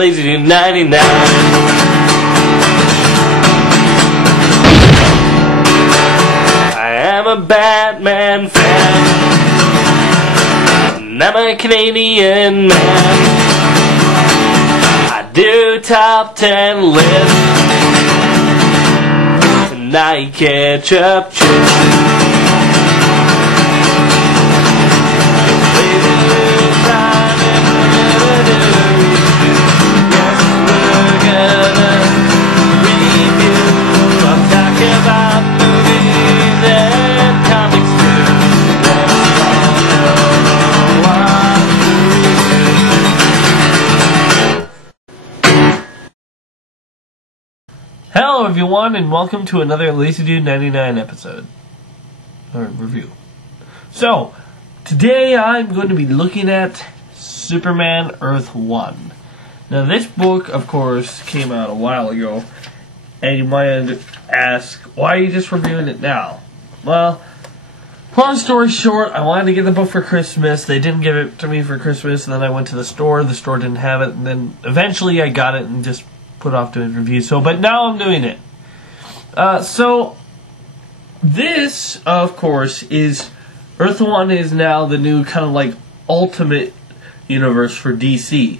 Lazy Dude 99. I am a Batman fan, and I'm a Canadian man. I do top 10 lists, tonight ketchup chips. Hello everyone, and welcome to another Lazy Dude 99 episode, or review. So, today I'm going to be looking at Superman Earth 1. Now this book, of course, came out a while ago, and you might ask, why are you just reviewing it now? Well, long story short, I wanted to get the book for Christmas. They didn't give it to me for Christmas, and then I went to the store didn't have it, and then eventually I got it and just put off doing reviews. But now I'm doing it. So this, of course, is Earth 1 is now the new kind of like ultimate universe for DC.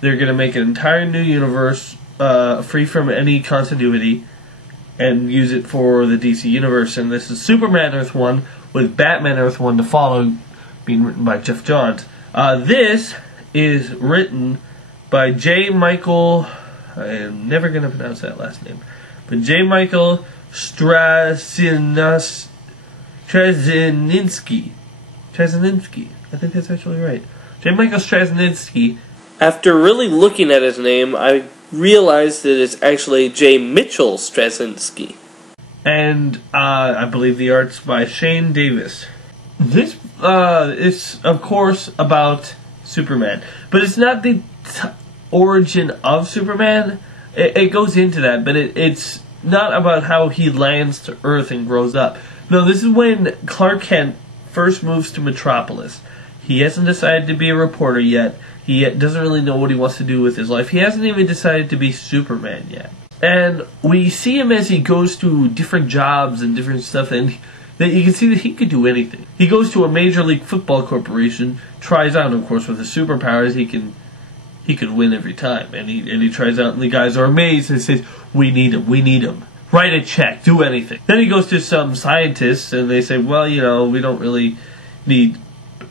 They're going to make an entire new universe free from any continuity and use it for the DC universe. And this is Superman Earth 1 with Batman Earth 1 to follow, being written by Jeff Johns. This is written by J. Michael... I am never going to pronounce that last name. But J. Michael Straczynski. I think that's actually right. J. Michael Straczynski. After really looking at his name, I realized that it's actually J. Mitchell Straczynski. And I believe the art's by Shane Davis. This is, of course, about Superman. But it's not the origin of Superman. It goes into that, but it's not about how he lands to Earth and grows up. No, this is when Clark Kent first moves to Metropolis. He hasn't decided to be a reporter yet. He doesn't really know what he wants to do with his life. He hasn't even decided to be Superman yet. And we see him as he goes to different jobs and different stuff, and that you can see that he could do anything. He goes to a Major League Football corporation, tries out, of course, with his superpowers, he could win every time, and he tries out, and the guys are amazed, and says, we need him, write a check, do anything. Then he goes to some scientists, and they say, well, you know, we don't really need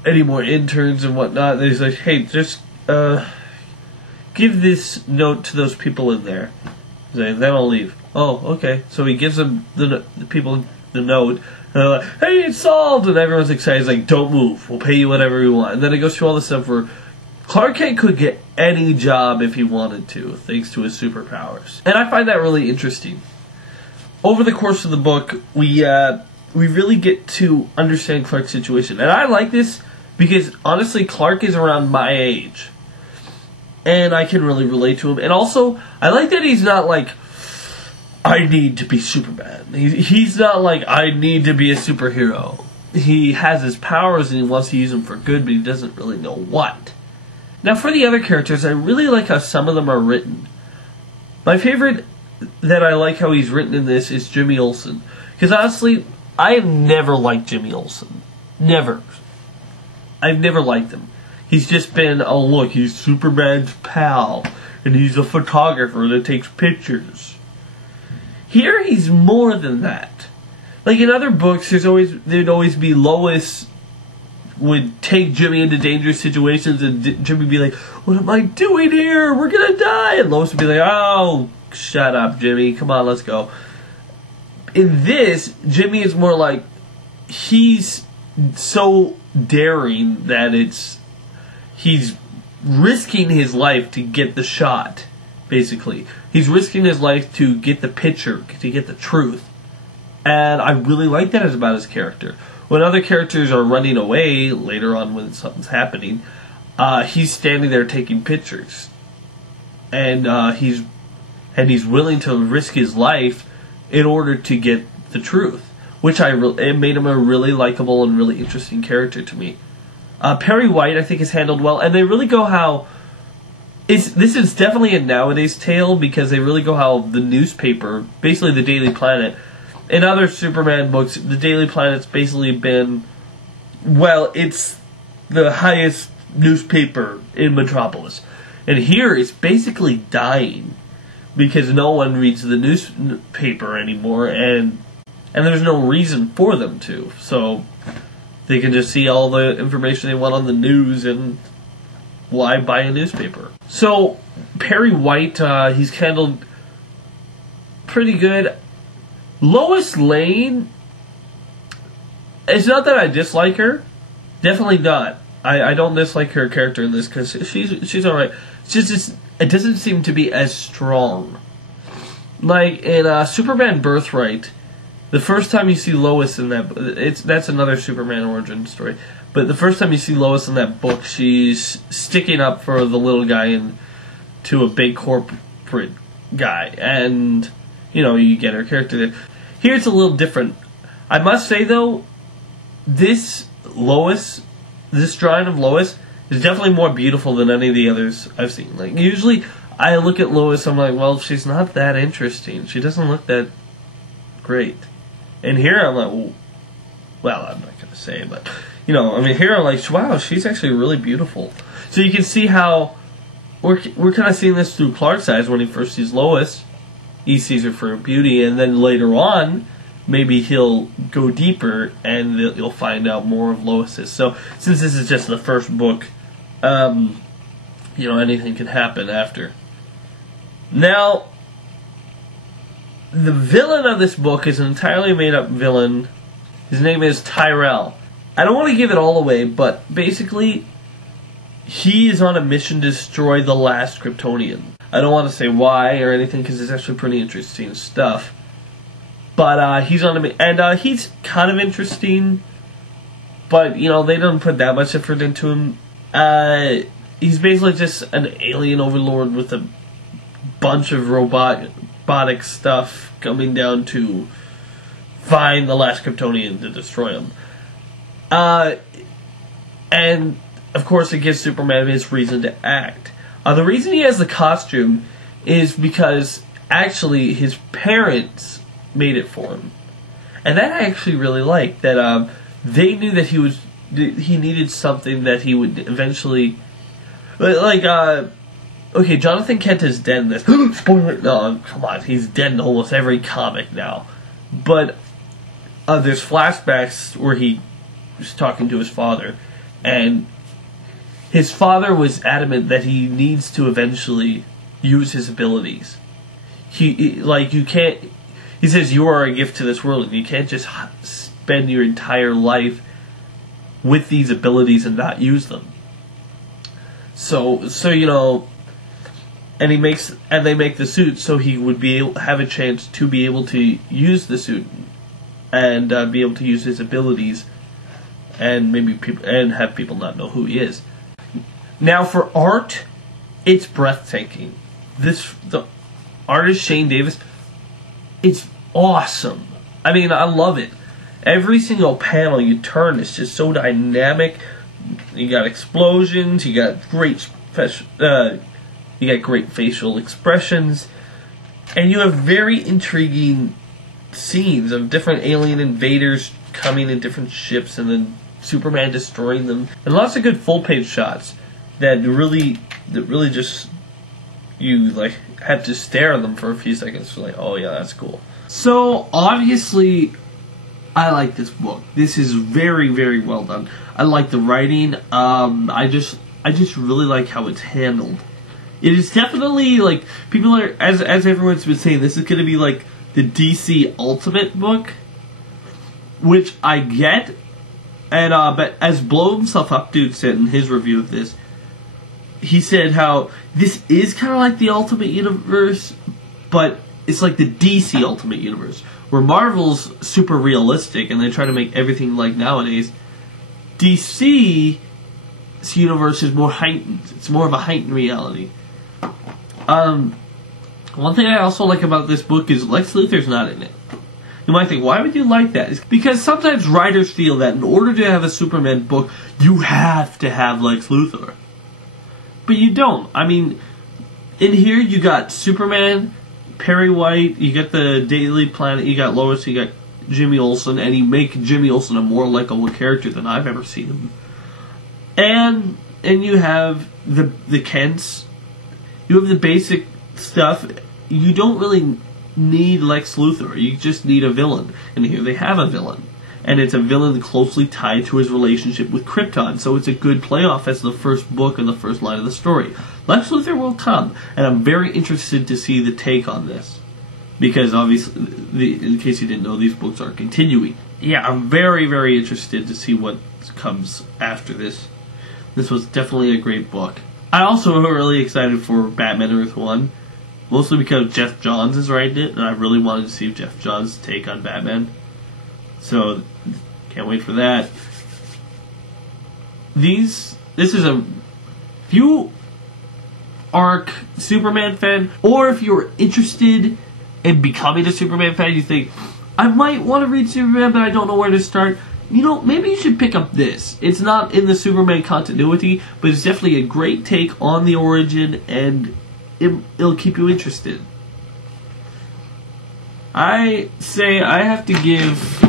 any more interns and whatnot. And he's like, hey, just give this note to those people in there. He's like, then I'll leave. Oh, okay. So he gives them the people the note, and they're like, hey, it's solved, and everyone's excited. He's like, don't move, we'll pay you whatever you want. And then it goes through all this stuff where Clark Kent could get any job if he wanted to, thanks to his superpowers. And I find that really interesting. Over the course of the book, we really get to understand Clark's situation. And I like this because, honestly, Clark is around my age. And I can really relate to him. And also, I like that he's not like, I need to be Superman. He's not like, I need to be a superhero. He has his powers and he wants to use them for good, but he doesn't really know what. Now, for the other characters, I really like how some of them are written. My favorite that I like how he's written in this is Jimmy Olsen. Because honestly, I have never liked Jimmy Olsen. Never. I've never liked him. He's just been, oh look, he's Superman's pal. And he's a photographer that takes pictures. Here, he's more than that. Like in other books, there'd always be Lois would take Jimmy into dangerous situations, and Jimmy would be like, what am I doing here? We're gonna die. And Lois would be like, oh, shut up, Jimmy. Come on, let's go. In this, Jimmy is more like, he's so daring that he's risking his life to get the shot, basically. He's risking his life to get the picture, to get the truth. And I really like that about his character. When other characters are running away later on when something's happening, he's standing there taking pictures, and he's willing to risk his life in order to get the truth, which it made him a really likable and really interesting character to me. Perry White, I think, is handled well, and they really go how this is definitely a nowadays tale because they really go how the newspaper, basically the Daily Planet, in other Superman books, the Daily Planet's basically been, well, it's the highest newspaper in Metropolis. And here it's basically dying because no one reads the newspaper anymore, and there's no reason for them to. So they can just see all the information they want on the news, and why buy a newspaper? So Perry White, he's handled pretty good. Lois Lane, it's not that I dislike her. Definitely not. I don't dislike her character in this because she's alright. It's just it doesn't seem to be as strong. Like in Superman Birthright, the first time you see Lois in that's another Superman origin story. But the first time you see Lois in that book, she's sticking up for the little guy and to a big corporate guy, and you get her character there. Here it's a little different. I must say though, this drawing of Lois is definitely more beautiful than any of the others I've seen. Like usually I look at Lois, I'm like, well, she's not that interesting. She doesn't look that great. And here I'm like, well, I'm not gonna say, but here I'm like, wow, she's actually really beautiful. So you can see how we're kind of seeing this through Clark's eyes when he first sees Lois. He sees her for her beauty, and then later on, maybe he'll go deeper and you'll find out more of Lois's. So since this is just the first book, anything can happen after. Now, the villain of this book is an entirely made-up villain. His name is Tyrell. I don't want to give it all away, but basically, he is on a mission to destroy the last Kryptonian. I don't want to say why or anything because it's actually pretty interesting stuff. But he's on a and he's kind of interesting, but they don't put that much effort into him. He's basically just an alien overlord with a bunch of robotic stuff coming down to find the last Kryptonian to destroy him. And of course, it gives Superman his reason to act. The reason he has the costume is because actually his parents made it for him, and that I actually really like. That they knew that he needed something that he would eventually okay, Jonathan Kent is dead in this. Spoiler! No, come on, he's dead in almost every comic now. But there's flashbacks where he was talking to his father, and his father was adamant that he needs to eventually use his abilities. You can't. He says you are a gift to this world, and you can't just spend your entire life with these abilities and not use them. So and they make the suit so he would have a chance to be able to use the suit and be able to use his abilities, and and have people not know who he is. Now for art, it's breathtaking. The artist Shane Davis, it's awesome. I mean, I love it. Every single panel you turn is just so dynamic. You got explosions. You got great facial expressions, and you have very intriguing scenes of different alien invaders coming in different ships, and then Superman destroying them, and lots of good full-page shots that really just you have to stare at them for a few seconds. Like, oh yeah, that's cool. So obviously, I like this book. This is very, very well done. I like the writing. I just really like how it's handled. It is definitely people are as everyone's been saying, this is going to be like the DC Ultimate book, which I get. And but as Blow Himself Up Dude said in his review of this, he said how this is kind of like the Ultimate Universe, but it's like the DC Ultimate Universe, where Marvel's super realistic and they try to make everything like nowadays. DC's universe is more heightened. It's more of a heightened reality. One thing I also like about this book is Lex Luthor's not in it. You might think, why would you like that? It's because sometimes writers feel that in order to have a Superman book, you have to have Lex Luthor. But you don't. I mean, In here, you got Superman, Perry White, you got the Daily Planet, you got Lois, you got Jimmy Olsen, and you make Jimmy Olsen a more likable character than I've ever seen him. And you have the Kents. You have the basic stuff. You don't really need Lex Luthor. You just need a villain. And here they have a villain. And it's a villain closely tied to his relationship with Krypton. So it's a good playoff as the first book and the first line of the story. Lex Luthor will come. And I'm very interested to see the take on this. Because obviously, in case you didn't know, these books are continuing. Yeah, I'm very, very interested to see what comes after this. This was definitely a great book. I also am really excited for Batman Earth 1. Mostly because Jeff Johns is writing it, and I really wanted to see Jeff Johns' take on Batman. So, can't wait for that. This is a... If you are a Superman fan, or if you're interested in becoming a Superman fan, you think, I might want to read Superman, but I don't know where to start. You know, maybe you should pick up this. It's not in the Superman continuity, but it's definitely a great take on the origin, and it'll keep you interested. I say I have to give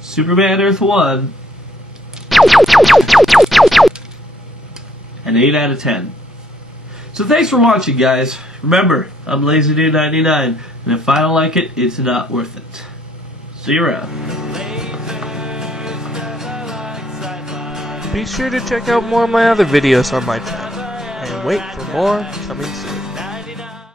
Superman Earth 1 an 8 out of 10. So thanks for watching, guys. Remember, I'm LazyDude99, and if I don't like it, it's not worth it. See you around. Be sure to check out more of my other videos on my channel, and wait for more coming soon.